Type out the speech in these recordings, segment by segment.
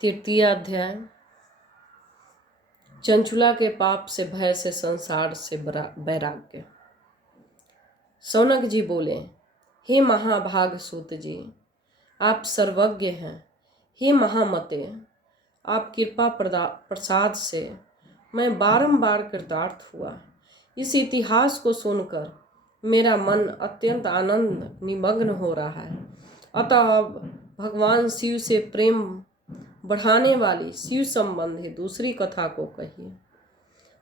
तृतीय अध्याय। चंचुला के पाप से, भय से, संसार से वैराग्य। सौनक जी बोले, हे महाभाग सूत जी, आप सर्वज्ञ हैं। हे महामते, आप कृपा प्रसाद से मैं बारंबार कृतार्थ हुआ। इस इतिहास को सुनकर मेरा मन अत्यंत आनंद निमग्न हो रहा है। अतः अब भगवान शिव से प्रेम बढ़ाने वाली शिव संबंधी दूसरी कथा को कहिए।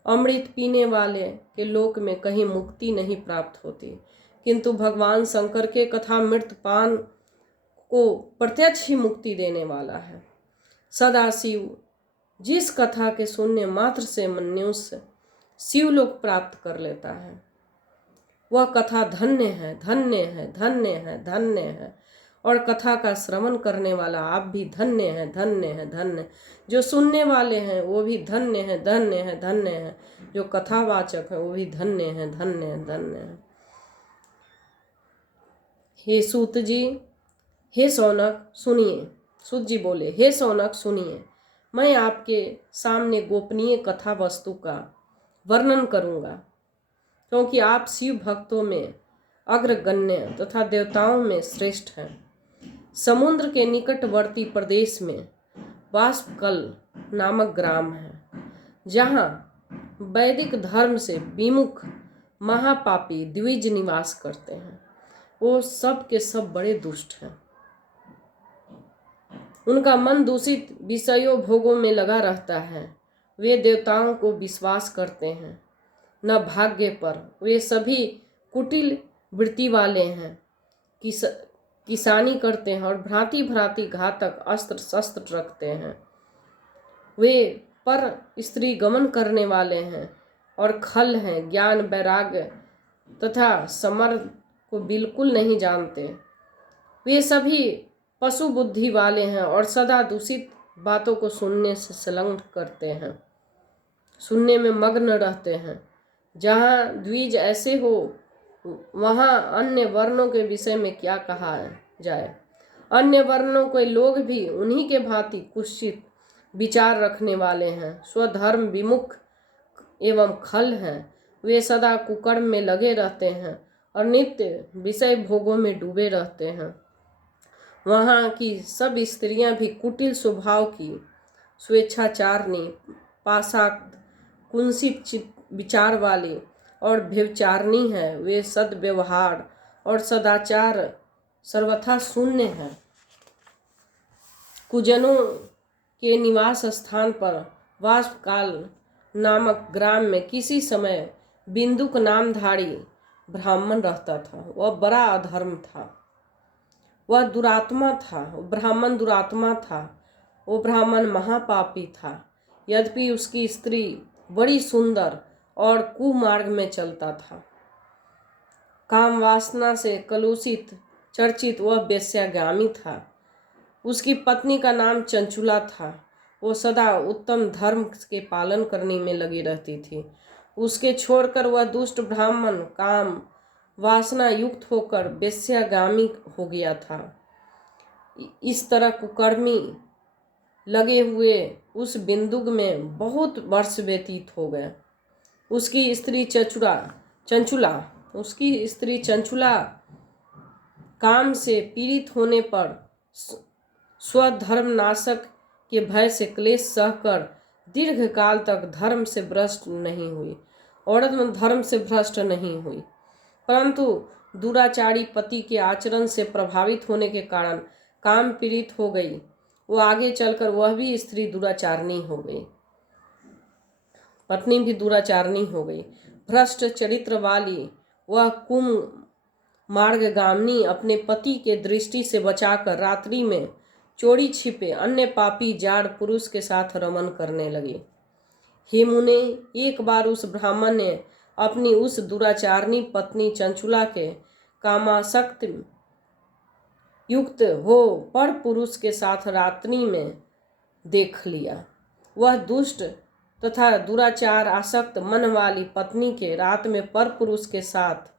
अमृत पीने वाले के लोक में कहीं मुक्ति नहीं प्राप्त होती, किंतु भगवान शंकर के कथा मृतपान को प्रत्यक्ष ही मुक्ति देने वाला है। सदाशिव जिस कथा के सुनने मात्र से मनुष्य शिवलोक प्राप्त कर लेता है, वह कथा धन्य है, धन्य है, धन्य है, धन्य है। और कथा का श्रवण करने वाला आप भी धन्य है, धन्य है, धन्य। जो सुनने वाले हैं वो भी धन्य है, धन्य है, धन्य है। जो कथावाचक है वो भी धन्य है, धन्य है, धन्य है। हे सूत जी, हे सौनक सुनिए। सूत जी बोले, हे सौनक सुनिए, मैं आपके सामने गोपनीय कथा वस्तु का वर्णन करूंगा, क्योंकि आप शिव भक्तों में अग्रगण्य तथा देवताओं में श्रेष्ठ हैं। समुद्र के निकटवर्ती प्रदेश में बाष्पकल नामक ग्राम है, जहाँ वैदिक धर्म से विमुख महापापी द्विज निवास करते हैं। वो सब के सब बड़े दुष्ट हैं। उनका मन दूषित विषयों भोगों में लगा रहता है। वे देवताओं को विश्वास करते हैं, न भाग्य पर। वे सभी कुटिल वृत्ति वाले हैं, किसानी करते हैं और भ्रांति भ्रांति घातक अस्त्र शस्त्र रखते हैं। वे पर स्त्री गमन करने वाले हैं और खल हैं, ज्ञान वैराग्य तथा समर्थ को बिल्कुल नहीं जानते। वे सभी पशु बुद्धि वाले हैं और सदा दूषित बातों को सुनने से संलग्न करते हैं, सुनने में मग्न रहते हैं। जहाँ द्विज ऐसे हो, वहाँ अन्य वर्णों के विषय में क्या कहा जाए। अन्य वर्णों के लोग भी उन्हीं के भांति कुत्सित विचार रखने वाले हैं, स्वधर्म विमुख एवं खल हैं। वे सदा कुकर्म में लगे रहते हैं और नित्य विषय भोगों में डूबे रहते हैं। वहाँ की सब स्त्रियां भी कुटिल स्वभाव की, स्वेच्छाचारणी, पाशाक्त, कुंसित विचार वाली और व्यभिचारिणी है। वे सद्व्यवहार और सदाचार सर्वथा शून्य है। कुजनों के निवास स्थान पर बाष्पकाल नामक ग्राम में किसी समय बिंदुक नामधारी ब्राह्मण रहता था। वह बड़ा अधर्म था, वह दुरात्मा था, ब्राह्मण दुरात्मा था। वो ब्राह्मण महापापी था। यद्यपि उसकी स्त्री बड़ी सुंदर और कुमार्ग में चलता था। काम वासना से कलुषित चर्चित वह वेश्यागामी था। उसकी पत्नी का नाम चंचुला था। वो सदा उत्तम धर्म के पालन करने में लगी रहती थी। उसके छोड़कर वह दुष्ट ब्राह्मण काम वासना युक्त होकर वेश्यागामी हो गया था। इस तरह कुकर्मी लगे हुए उस बिंदुक में बहुत वर्ष व्यतीत हो गए। उसकी स्त्री चंचुला काम से पीड़ित होने पर स्वधर्मनाशक के भय से क्लेश सहकर दीर्घ काल तक धर्म से भ्रष्ट नहीं हुई। औरत में धर्म से भ्रष्ट नहीं हुई, परंतु दुराचारी पति के आचरण से प्रभावित होने के कारण काम पीड़ित हो गई। वो आगे चलकर वह भी स्त्री दुराचारणी हो गई, पत्नी भी दुराचारणी हो गई। भ्रष्ट चरित्र वाली वह कुमार्गगामिनी अपने पति के दृष्टि से बचाकर रात्रि में चोरी छिपे अन्य पापी जाड़ पुरुष के साथ रमन करने लगी। हे मुने, एक बार उस ब्राह्मण ने अपनी उस दुराचारणी पत्नी चंचुला के कामासक्त युक्त हो पर पुरुष के साथ रात्रि में देख लिया। वह दुष्ट तथा दुराचार आसक्त मन वाली पत्नी के रात में पर पुरुष के साथ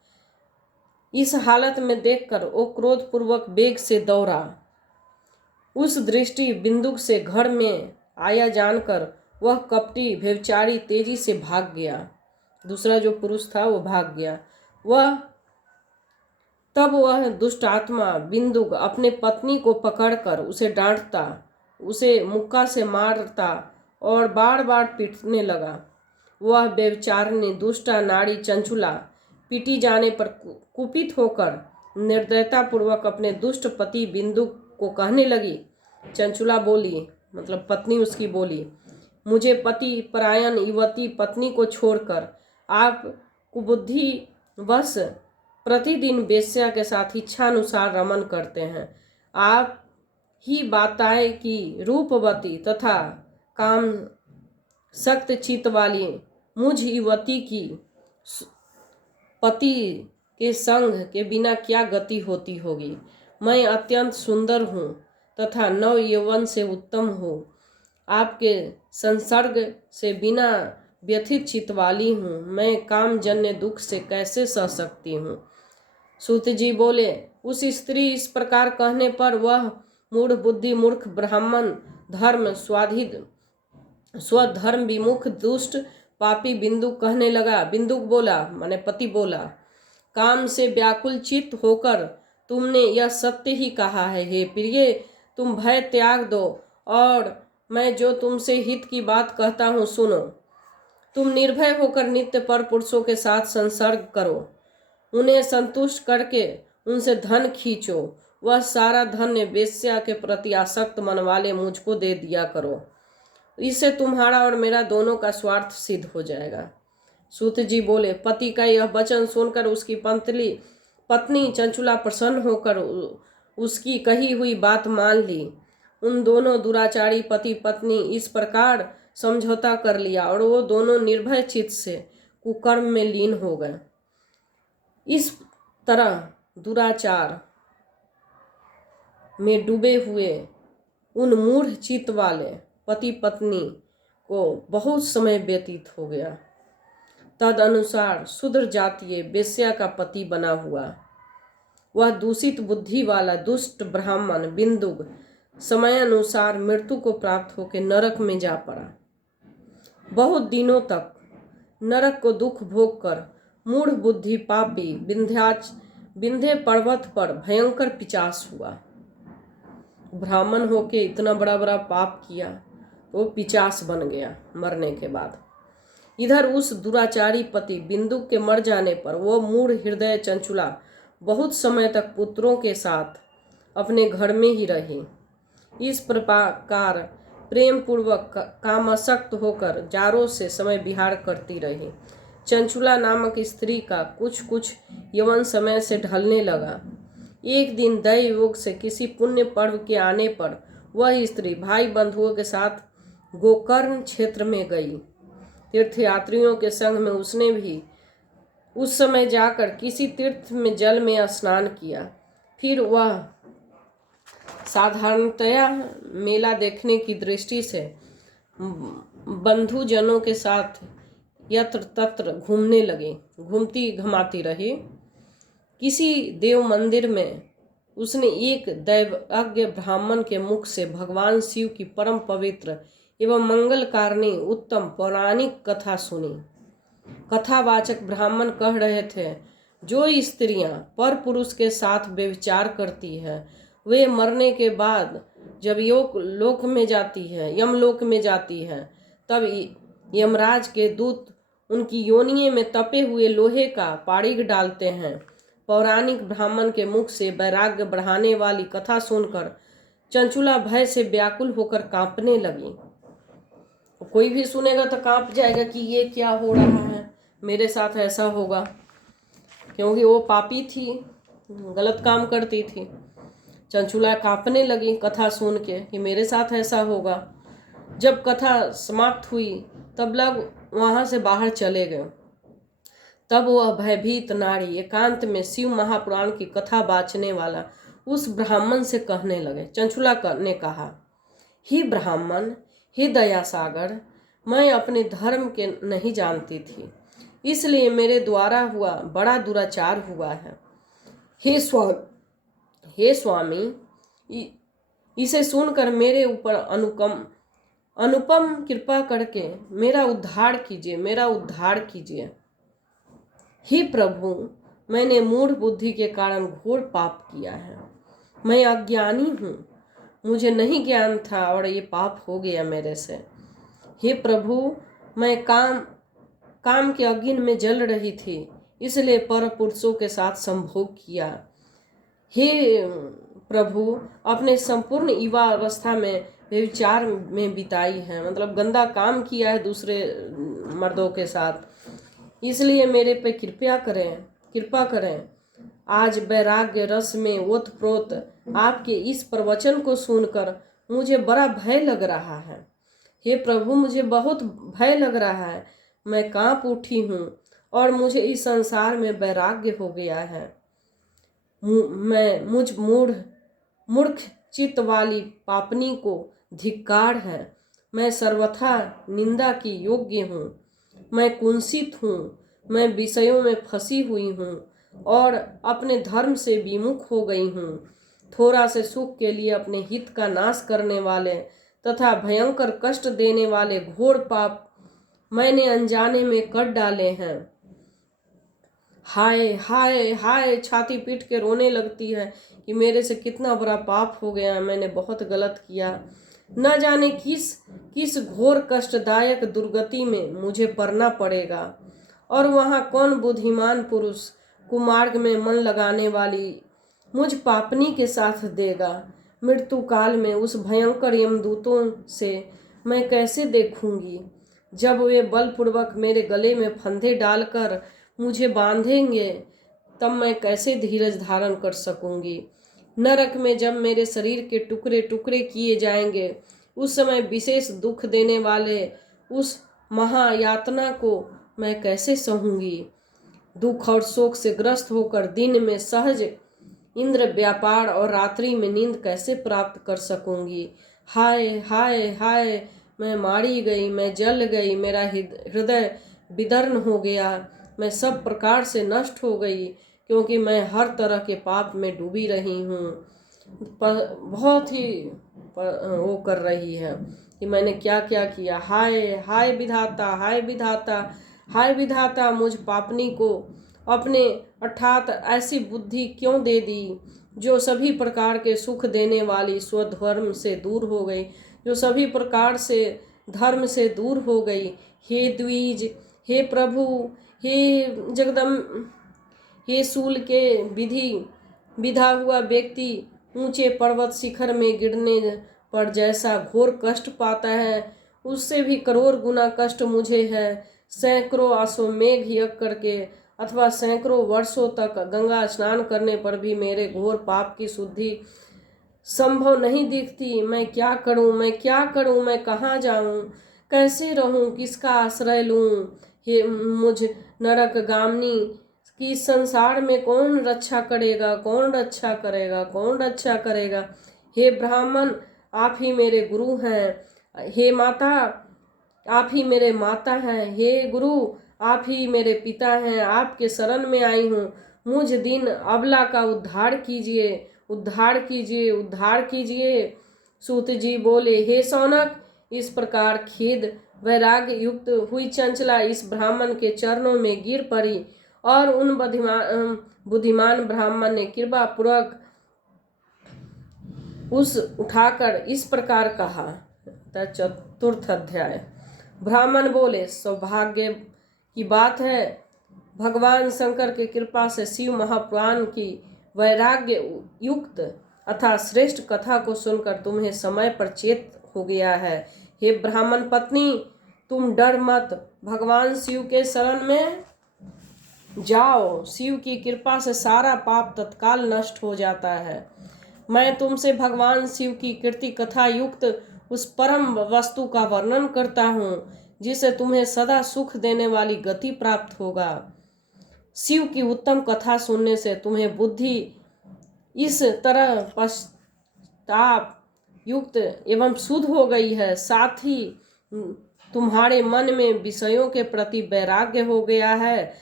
इस हालत में देखकर वो क्रोधपूर्वक वेग से दौड़ा। उस दृष्टि बिंदुक से घर में आया जानकर वह कपटी व्यभिचारी तेजी से भाग गया। दूसरा जो पुरुष था वो भाग गया। तब वह दुष्ट आत्मा बिंदुक अपने पत्नी को पकड़कर उसे डांटता, उसे मुक्का से मारता और बार बार पीटने लगा। वह व्यभिचारिणी दुष्टा नारी चंचुला पीटी जाने पर कुपित होकर निर्दयतापूर्वक अपने दुष्ट पति बिंदुक को कहने लगी। चंचुला बोली, मतलब पत्नी उसकी बोली, मुझे पति परायण युवती पत्नी को छोड़कर आप कुबुद्धिवश प्रतिदिन वेश्या के साथ इच्छानुसार रमन करते हैं। आप ही बताएं कि रूपवती तथा काम सख्त चित्त वाली मुझ युवती की पति के संग के बिना क्या गति होती होगी। मैं अत्यंत सुंदर हूँ तथा नव यौवन से उत्तम हूँ। आपके संसर्ग से बिना व्यथित चित्त वाली हूँ। मैं कामजन्य दुख से कैसे सह सकती हूँ। सूत जी बोले, उस स्त्री इस प्रकार कहने पर वह मूढ़ बुद्धि मूर्ख ब्राह्मण धर्म स्वाधित स्वधर्म विमुख दुष्ट पापी बिंदुक कहने लगा। बिंदुक बोला, माने पति बोला, काम से व्याकुल चित्त होकर तुमने यह सत्य ही कहा है। हे प्रिय, तुम भय त्याग दो और मैं जो तुमसे हित की बात कहता हूँ सुनो। तुम निर्भय होकर नित्य पर पुरुषों के साथ संसर्ग करो, उन्हें संतुष्ट करके उनसे धन खींचो। वह सारा धन वेश्या के प्रति आसक्त मन वाले मुझको दे दिया करो। इससे तुम्हारा और मेरा दोनों का स्वार्थ सिद्ध हो जाएगा। सूत जी बोले, पति का यह वचन सुनकर उसकी पत्नी चंचुला प्रसन्न होकर उसकी कही हुई बात मान ली। उन दोनों दुराचारी पति पत्नी इस प्रकार समझौता कर लिया और वो दोनों निर्भय चित्त से कुकर्म में लीन हो गए। इस तरह दुराचार में डूबे हुए उन मूढ़ चित्त वाले पति पत्नी को बहुत समय व्यतीत हो गया। तद अनुसार शूद्र जातीय वेश्या का पति बना हुआ वह दूषित बुद्धि वाला दुष्ट ब्राह्मण बिंदुक समयानुसार मृत्यु को प्राप्त होकर नरक में जा पड़ा। बहुत दिनों तक नरक को दुख भोग कर मूढ़ बुद्धि पापी विंध्य पर्वत पर भयंकर पिचास हुआ। ब्राह्मण होके इतना बड़ा बड़ा पाप किया तो पिचास बन गया मरने के बाद। इधर उस दुराचारी पति बिंदुक के मर जाने पर वो मूढ़ हृदय चंचुला बहुत समय तक पुत्रों के साथ अपने घर में ही रही। इस प्रकार प्रेम पूर्वक कामासक्त होकर जारों से समय विहार करती रही। चंचुला नामक स्त्री का कुछ यौवन समय से ढलने लगा। एक दिन दैवयोग से किसी पुण्य पर्व के आने पर वह स्त्री भाई बंधुओं के साथ गोकर्ण क्षेत्र में गई। तीर्थयात्रियों के संग में उसने भी उस समय जाकर किसी तीर्थ में जल में स्नान किया। फिर वह साधारणतया मेला देखने की दृष्टि से बंधुजनों के साथ यत्र तत्र घूमने लगी, घूमती घमाती रही। किसी देव मंदिर में उसने एक दैवज्ञ ब्राह्मण के मुख से भगवान शिव की परम पवित्र एवं मंगलकारिणी उत्तम पौराणिक कथा सुनी। कथावाचक ब्राह्मण कह रहे थे, जो स्त्रियां पर पुरुष के साथ व्यभिचार करती है वे मरने के बाद जब यमलोक में जाती है तब यमराज के दूत उनकी योनि में तपे हुए लोहे का पाड़िग डालते हैं। पौराणिक ब्राह्मण के मुख से वैराग्य बढ़ाने वाली कथा सुनकर चंचुला भय से व्याकुल होकर कांपने लगी। कोई भी सुनेगा तो कांप जाएगा कि ये क्या हो रहा है, मेरे साथ ऐसा होगा, क्योंकि वो पापी थी, गलत काम करती थी। चंचुला कांपने लगी कथा सुन के कि मेरे साथ ऐसा होगा। जब कथा समाप्त हुई तब लोग वहां से बाहर चले गए। तब वह भयभीत नारी एकांत में शिव महापुराण की कथा बाँचने वाला उस ब्राह्मण से कहने लगे। चंचुला ने कहा, हे ब्राह्मण, हे दया सागर, मैं अपने धर्म के नहीं जानती थी, इसलिए मेरे द्वारा हुआ बड़ा दुराचार हुआ है। हे स्वामी, इसे सुनकर मेरे ऊपर अनुपम कृपा करके मेरा उद्धार कीजिए, मेरा उद्धार कीजिए। हे प्रभु, मैंने मूढ़ बुद्धि के कारण घोर पाप किया है। मैं अज्ञानी हूँ, मुझे नहीं ज्ञान था और ये पाप हो गया मेरे से। हे प्रभु, मैं काम के अग्नि में जल रही थी, इसलिए पर पुरुषों के साथ संभोग किया। हे प्रभु, अपने संपूर्ण युवा अवस्था में व्यभिचार में बिताई है, मतलब गंदा काम किया है दूसरे मर्दों के साथ, इसलिए मेरे पे कृपा करें। आज वैराग्य रस में ओतप्रोत आपके इस प्रवचन को सुनकर मुझे बड़ा भय लग रहा है। हे प्रभु, मुझे बहुत भय लग रहा है। मैं कांप उठी हूँ और मुझे इस संसार में वैराग्य हो गया है। मुझ मूर्ख चित्त वाली पापनी को धिक्कार है। मैं सर्वथा निंदा की योग्य हूँ। मैं कुंसित हूँ, मैं विषयों में फंसी हुई हूँ और अपने धर्म से विमुख हो गई हूँ। थोड़ा से सुख के लिए अपने हित का नाश करने वाले तथा भयंकर कष्ट देने वाले घोर पाप मैंने अनजाने में कर डाले हैं। हाय हाय हाय, छाती पीट के रोने लगती है कि मेरे से कितना बड़ा पाप हो गया, मैंने बहुत गलत किया। न जाने किस घोर कष्टदायक दुर्गति में मुझे पड़ना पड़ेगा और वहाँ कौन बुद्धिमान पुरुष कुमार्ग में मन लगाने वाली मुझ पापनी के साथ देगा। मृत्यु काल में उस भयंकर यमदूतों से मैं कैसे देखूंगी, जब वे बलपूर्वक मेरे गले में फंदे डालकर मुझे बांधेंगे, तब मैं कैसे धीरज धारण कर सकूंगी। नरक में जब मेरे शरीर के टुकड़े टुकड़े किए जाएंगे, उस समय विशेष दुख देने वाले उस महायातना को मैं कैसे सहूंगी। दुख और शोक से ग्रस्त होकर दिन में सहज इंद्र व्यापार और रात्रि में नींद कैसे प्राप्त कर सकूंगी। हाय हाय हाय, मैं मारी गई, मैं जल गई, मेरा हृदय विदर्न हो गया, मैं सब प्रकार से नष्ट हो गई, क्योंकि मैं हर तरह के पाप में डूबी रही हूँ। बहुत ही वो कर रही है कि मैंने क्या क्या किया। हाय हाय विधाता, हाय विधाता, हाय विधाता, मुझ पापनी को अपने अर्थात ऐसी बुद्धि क्यों दे दी जो सभी प्रकार के सुख देने वाली स्वधर्म से दूर हो गई, जो सभी प्रकार से धर्म से दूर हो गई। हे द्विज, हे प्रभु, हे हे शूल के विधा हुआ व्यक्ति ऊंचे पर्वत शिखर में गिरने पर जैसा घोर कष्ट पाता है, उससे भी करोड़ गुना कष्ट मुझे है। सैकड़ों अश्वमेघ यज्ञ करके अथवा सैकड़ों वर्षों तक गंगा स्नान करने पर भी मेरे घोर पाप की शुद्धि संभव नहीं दिखती। मैं क्या करूं, मैं क्या करूं, मैं कहाँ जाऊं, कैसे रहूं, किसका आश्रय लूं। हे मुझ नरक गामिनी की संसार में कौन रक्षा करेगा, कौन रक्षा करेगा, कौन रक्षा करेगा। हे ब्राह्मण, आप ही मेरे गुरु हैं। हे माता, आप ही मेरे माता हैं। हे गुरु, आप ही मेरे पिता हैं। आपके शरण में आई हूँ। मुझ दिन अबला का उद्धार कीजिए, उद्धार कीजिए, उद्धार कीजिए। सूत जी बोले, हे सौनक, इस प्रकार खेद वैराग्य युक्त हुई चंचला इस ब्राह्मण के चरणों में गिर पड़ी और उन बुद्धिमान ब्राह्मण ने कृपा पूर्वक उस उठाकर इस प्रकार कहा। चतुर्थ अध्याय। ब्राह्मण बोले, सौभाग्य की बात है, भगवान शंकर की कृपा से शिव महापुराण की वैराग्य युक्त अर्थात श्रेष्ठ कथा को सुनकर तुम्हें समय पर चेत हो गया है। हे ब्राह्मण पत्नी, तुम डर मत, भगवान शिव के शरण में जाओ। शिव की कृपा से सारा पाप तत्काल नष्ट हो जाता है। मैं तुमसे भगवान शिव की कीर्ति कथा युक्त उस परम वस्तु का वर्णन करता हूँ, जिसे तुम्हें सदा सुख देने वाली गति प्राप्त होगा। शिव की उत्तम कथा सुनने से तुम्हें बुद्धि इस तरह पश्चाताप युक्त एवं शुद्ध हो गई है, साथ ही तुम्हारे मन में विषयों के प्रति वैराग्य हो गया है,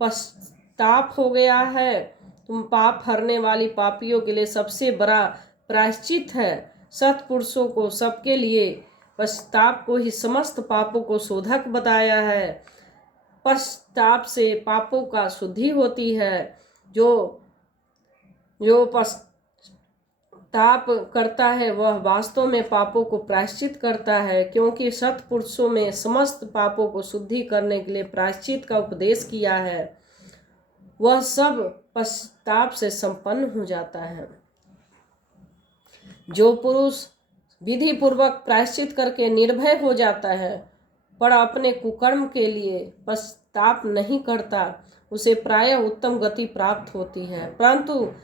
पश्चाताप हो गया है। तुम पाप हरने वाली पापियों के लिए सबसे बड़ा प्रायश्चित है। सत्पुरुषों को सबके लिए पश्चाताप को ही समस्त पापों को शोधक बताया है। पश्चाताप से पापों का शुद्धि होती है। जो जो पश्चाताप करता है वह वास्तव में पापों को प्रायश्चित करता है, क्योंकि सत्पुरुषों में समस्त पापों को शुद्धि करने के लिए प्रायश्चित का उपदेश किया है। वह सब पश्चाताप से संपन्न हो जाता है। जो पुरुष विधि पूर्वक प्रायश्चित करके निर्भय हो जाता है पर अपने कुकर्म के लिए पश्चाताप नहीं करता, उसे प्रायः उत्तम गति प्राप्त होती है। परंतु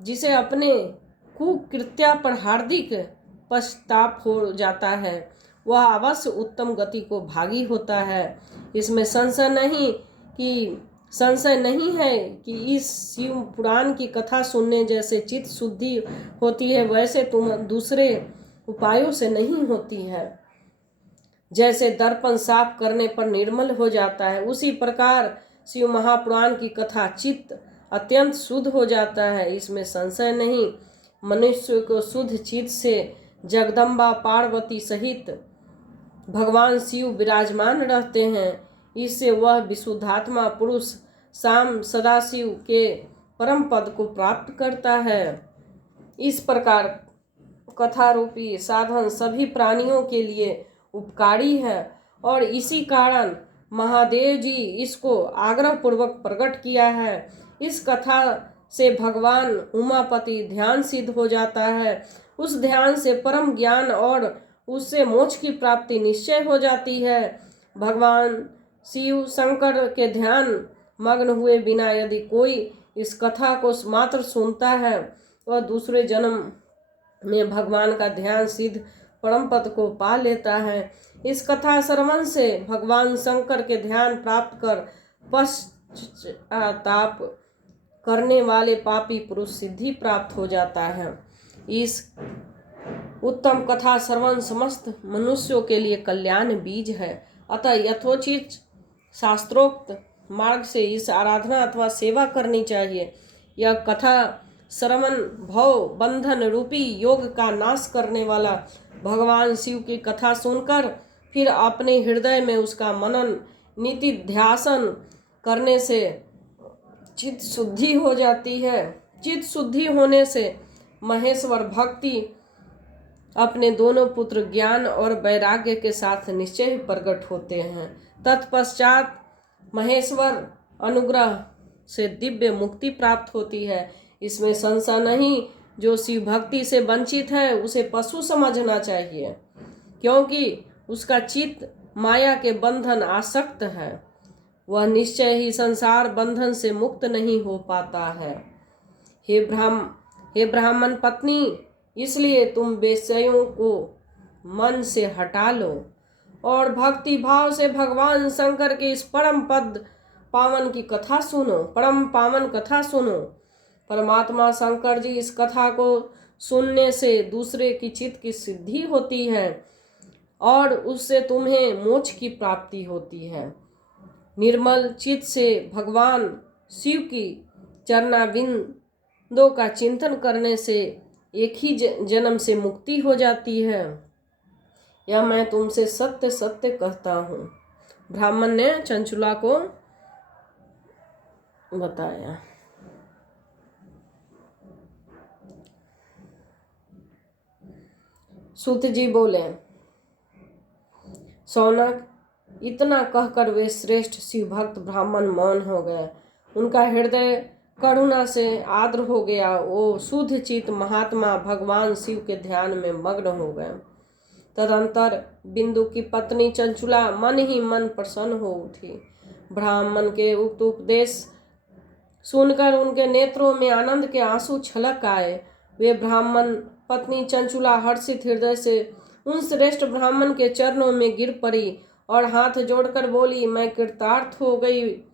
जिसे अपने कुकृत्या पर हार्दिक पश्चाताप हो जाता है वह अवश्य उत्तम गति को भागी होता है। इसमें संशय नहीं है कि इस शिव पुराण की कथा सुनने जैसे चित्त शुद्धि होती है वैसे तुम दूसरे उपायों से नहीं होती है। जैसे दर्पण साफ करने पर निर्मल हो जाता है, उसी प्रकार शिव महापुराण की कथा चित्त अत्यंत शुद्ध हो जाता है। इसमें संशय नहीं। मनुष्य को शुद्ध चित्त से जगदम्बा पार्वती सहित भगवान शिव विराजमान रहते हैं। इससे वह विशुद्धात्मा पुरुष शाम सदाशिव के परम पद को प्राप्त करता है। इस प्रकार कथा रूपी साधन सभी प्राणियों के लिए उपकारी है और इसी कारण महादेव जी इसको आग्रह पूर्वक प्रकट किया है। इस कथा से भगवान उमापति ध्यान सिद्ध हो जाता है। उस ध्यान से परम ज्ञान और उससे मोक्ष की प्राप्ति निश्चय हो जाती है। भगवान शिव शंकर के ध्यान मग्न हुए बिना यदि कोई इस कथा को मात्र सुनता है वह दूसरे जन्म में भगवान का ध्यान सिद्ध परम पद को पा लेता है। इस कथा श्रवण से भगवान शंकर के ध्यान प्राप्त कर पश्चाताप करने वाले पापी पुरुष सिद्धि प्राप्त हो जाता है। इस उत्तम कथा श्रवण समस्त मनुष्यों के लिए कल्याण बीज है। अतः यथोचित शास्त्रोक्त मार्ग से इस आराधना अथवा सेवा करनी चाहिए। यह कथा श्रवण भव बंधन रूपी योग का नाश करने वाला भगवान शिव की कथा सुनकर फिर अपने हृदय में उसका मनन नीति ध्यासन करने से चित्त शुद्धि हो जाती है। चित्त शुद्धि होने से महेश्वर भक्ति अपने दोनों पुत्र ज्ञान और वैराग्य के साथ निश्चय प्रकट होते हैं। तत्पश्चात महेश्वर अनुग्रह से दिव्य मुक्ति प्राप्त होती है। इसमें संशय नहीं। जो शिव भक्ति से वंचित है उसे पशु समझना चाहिए, क्योंकि उसका चित्त माया के बंधन आसक्त है। वह निश्चय ही संसार बंधन से मुक्त नहीं हो पाता है। हे ब्राह्मण पत्नी, इसलिए तुम विषयों को मन से हटा लो और भक्ति भाव से भगवान शंकर के इस परम पावन कथा सुनो। परमात्मा शंकर जी इस कथा को सुनने से दूसरे की चित्त की सिद्धि होती है और उससे तुम्हें मोक्ष की प्राप्ति होती है। निर्मल चित्त से भगवान शिव की चरणाबिंदों का चिंतन करने से एक ही जन्म से मुक्ति हो जाती है। यह मैं तुमसे सत्य सत्य कहता हूँ। ब्राह्मण ने चंचुला को बताया। सूत जी बोले, सौनक, इतना कहकर वे श्रेष्ठ शिव भक्त ब्राह्मण मौन हो गए। उनका हृदय करुणा से आर्द्र हो गया। वो शुद्ध चित्त महात्मा भगवान शिव के ध्यान में मग्न हो गए। तदंतर बिंदु की पत्नी चंचुला मन ही मन प्रसन्न हो उठी। ब्राह्मण के उक्त उपदेश सुनकर उनके नेत्रों में आनंद के आंसू छलक आए। वे ब्राह्मण पत्नी चंचुला हर्षित हृदय से उन श्रेष्ठ ब्राह्मण के चरणों में गिर पड़ी और हाथ जोड़कर बोली, मैं कृतार्थ हो गई।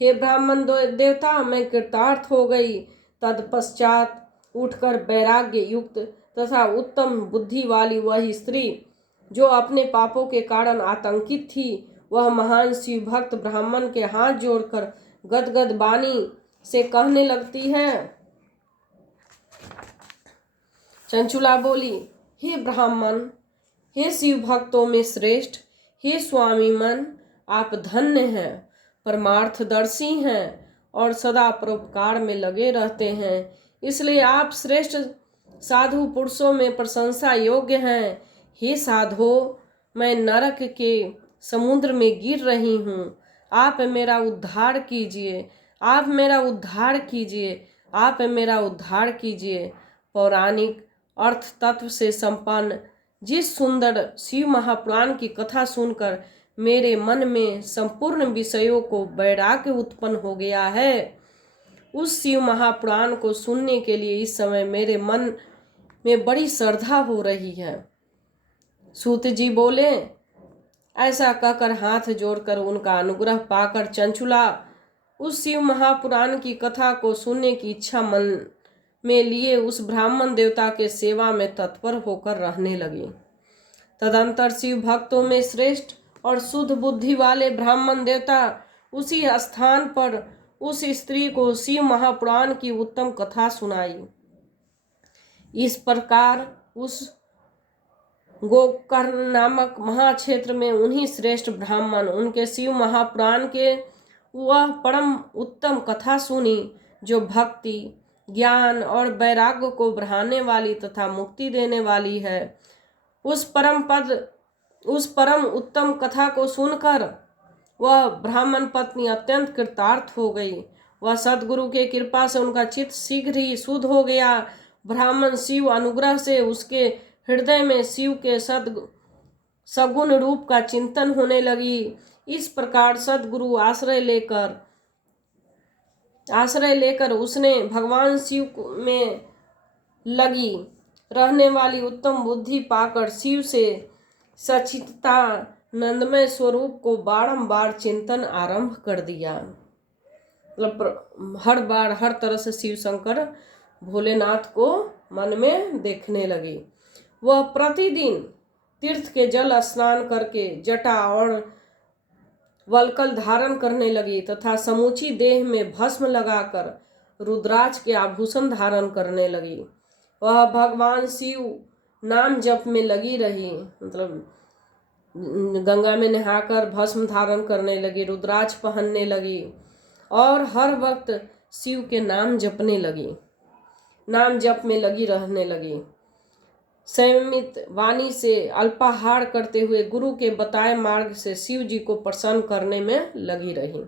हे ब्राह्मण देवता, मैं कृतार्थ हो गई। तत्पश्चात उठकर वैराग्य युक्त तथा उत्तम बुद्धि वाली वह स्त्री जो अपने पापों के कारण आतंकित थी, वह महान शिव भक्त ब्राह्मण के हाथ जोड़कर गदगद वाणी से कहने लगती है, चंचुला बोली, हे ब्राह्मण, हे शिव भक्तों में श्रेष्ठ, हे स्वामी मन, आप धन्य हैं, परमार्थदर्शी हैं और सदा परोपकार में लगे रहते हैं, इसलिए आप श्रेष्ठ साधु पुरुषों में प्रशंसा योग्य हैं। हे साधो, मैं नरक के समुद्र में गिर रही हूँ, आप मेरा उद्धार कीजिए, आप मेरा उद्धार कीजिए, आप मेरा उद्धार कीजिए। पौराणिक अर्थ तत्व से संपन्न जिस सुंदर शिव महापुराण की कथा सुनकर मेरे मन में संपूर्ण विषयों को वैराग्य उत्पन्न हो गया है, उस शिव महापुराण को सुनने के लिए इस समय मेरे मन में बड़ी श्रद्धा हो रही है। सूत जी बोले, ऐसा कहकर हाथ जोड़कर उनका अनुग्रह पाकर चंचुला उस शिव महापुराण की कथा को सुनने की इच्छा मन में लिए उस ब्राह्मण देवता के सेवा में तत्पर होकर रहने लगी। तदंतर शिव भक्तों में श्रेष्ठ और शुद्ध बुद्धि वाले ब्राह्मण देवता उसी स्थान पर उस स्त्री को शिव महापुराण की उत्तम कथा सुनाई। इस प्रकार उस गोकर्ण नामक महाक्षेत्र में उन्हीं श्रेष्ठ ब्राह्मण उनके शिव महापुराण के वह परम उत्तम कथा सुनी जो भक्ति, ज्ञान और वैराग्य को बढ़ाने वाली तथा मुक्ति देने वाली है। उस परम उत्तम कथा को सुनकर वह ब्राह्मण पत्नी अत्यंत कृतार्थ हो गई। वह सद्गुरु के कृपा से उनका चित्त शीघ्र ही शुद्ध हो गया। ब्राह्मण शिव अनुग्रह से उसके हृदय में शिव के सगुण रूप का चिंतन होने लगी। इस प्रकार सद्गुरु आश्रय लेकर उसने भगवान शिव में लगी रहने वाली उत्तम बुद्धि पाकर शिव से सचितता नंदमय स्वरूप को बारंबार चिंतन आरंभ कर दिया। मतलब हर बार हर तरह से शिव शंकर भोलेनाथ को मन में देखने लगी। वह प्रतिदिन तीर्थ के जल स्नान करके जटा और वल्कल धारण करने लगी तथा समूची देह में भस्म लगाकर रुद्राक्ष के आभूषण धारण करने लगी। वह भगवान शिव नाम जप में लगी रही, मतलब गंगा में नहाकर भस्म धारण करने लगी, रुद्राक्ष पहनने लगी और हर वक्त शिव के नाम जपने लगी, नाम जप में लगी रहने लगी। संयमित वाणी से अल्पाहार करते हुए गुरु के बताए मार्ग से शिव जी को प्रसन्न करने में लगी रही।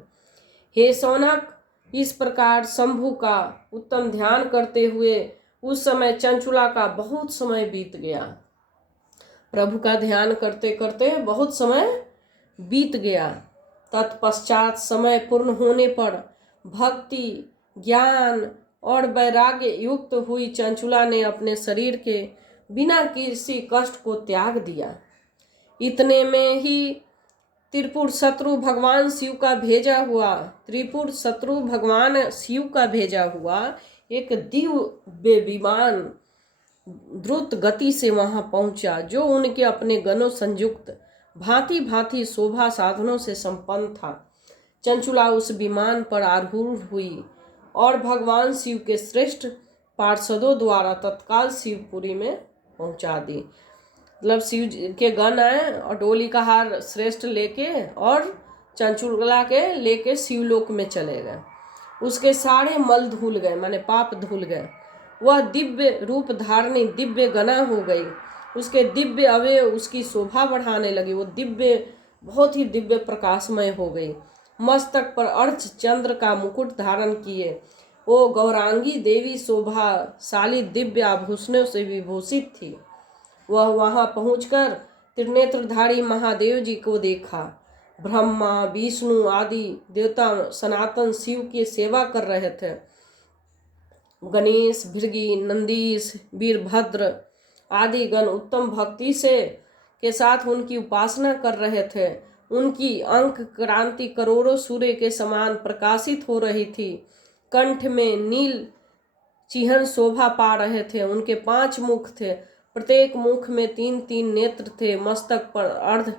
हे सौनक, इस प्रकार शंभु का उत्तम ध्यान करते हुए उस समय चंचुला का बहुत समय बीत गया। प्रभु का ध्यान करते करते बहुत समय बीत गया। तत्पश्चात समय पूर्ण होने पर भक्ति, ज्ञान और वैराग्य युक्त हुई चंचुला ने अपने शरीर के बिना किसी कष्ट को त्याग दिया। इतने में ही त्रिपुर शत्रु भगवान शिव का भेजा हुआ एक दिव्य विमान द्रुत गति से वहां पहुंचा, जो उनके अपने गणों संयुक्त भांति भांति शोभा साधनों से संपन्न था। चंचुला उस विमान पर आरूढ़ हुई और भगवान शिव के श्रेष्ठ पार्षदों द्वारा तत्काल शिवपुरी में पहुंचा दी। मतलब शिव के गण आए और डोली का हार श्रेष्ठ लेके और चंचुला के लेके शिवलोक में चले गए। उसके सारे मल धुल गए, माने पाप धुल गए। वह दिव्य रूप धारणी दिव्य गना हो गई। उसके दिव्य अवयव उसकी शोभा बढ़ाने लगे। वो बहुत ही दिव्य प्रकाशमय हो गई। मस्तक पर अर्ध चंद्र का मुकुट धारण किए वो गौरांगी देवी शोभाशाली दिव्य आभूषणों से विभूषित थी। वह वहां पहुंचकर त्रिनेत्रधारी महादेव जी को देखा। ब्रह्मा, विष्णु आदि देवता सनातन शिव की सेवा कर रहे थे। गणेश, भृगि, नंदीश, वीरभद्र आदि गण उत्तम भक्ति के साथ उनकी उपासना कर रहे थे। उनकी अंक क्रांति करोड़ों सूर्य के समान प्रकाशित हो रही थी। कंठ में नील चिह्न शोभा पा रहे थे। उनके 5 मुख थे, प्रत्येक मुख में 3-3 नेत्र थे। मस्तक पर अर्ध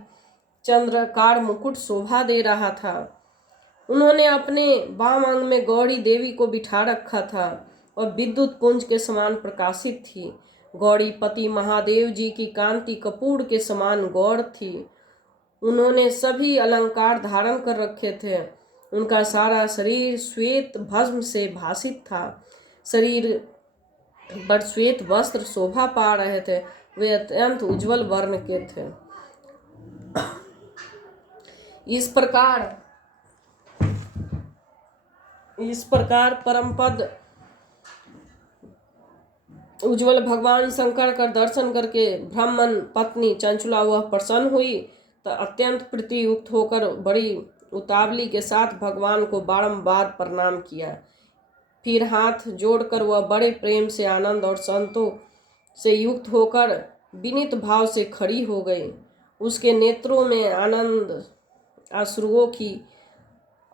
चंद्राकार मुकुट शोभा दे रहा था। उन्होंने अपने वाम अंग में गौरी देवी को बिठा रखा था और विद्युत पुंज के समान प्रकाशित थी। गौरीपति महादेव जी की कांति कपूर के समान गौर थी। उन्होंने सभी अलंकार धारण कर रखे थे। उनका सारा शरीर श्वेत भस्म से भासित था। शरीर पर श्वेत वस्त्र शोभा पा रहे थे। वे अत्यंत उज्जवल वर्ण के थे। इस प्रकार परमपद उज्जवल भगवान शंकर का दर्शन करके ब्राह्मण पत्नी चंचुला वह प्रसन्न हुई, तो अत्यंत प्रीतियुक्त होकर बड़ी उतावली के साथ भगवान को बारंबार प्रणाम किया। फिर हाथ जोड़कर वह बड़े प्रेम से, आनंद और संतोष से युक्त होकर विनीत भाव से खड़ी हो गई। उसके नेत्रों में आनंद अश्रुओं की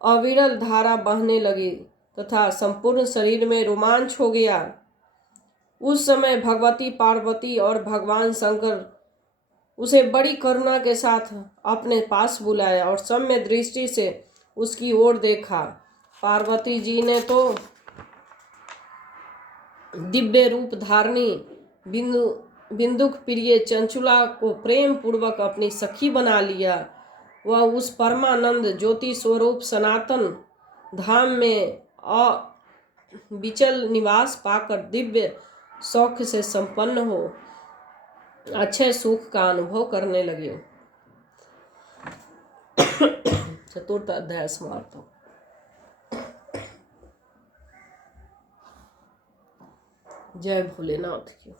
अविरल धारा बहने लगी तथा संपूर्ण शरीर में रोमांच हो गया। उस समय भगवती पार्वती और भगवान शंकर उसे बड़ी करुणा के साथ अपने पास बुलाया और सौम्य दृष्टि से उसकी ओर देखा। पार्वती जी ने तो दिव्य रूप धारणी बिंदुक प्रिय चंचुला को प्रेम पूर्वक अपनी सखी बना लिया। वह उस परमानंद ज्योति स्वरूप सनातन धाम में अविचल निवास पाकर दिव्य सौख्य से संपन्न हो अच्छे सुख का अनुभव करने लगे। चतुर्थ अध्याय समाप्त। जय भोलेनाथ की।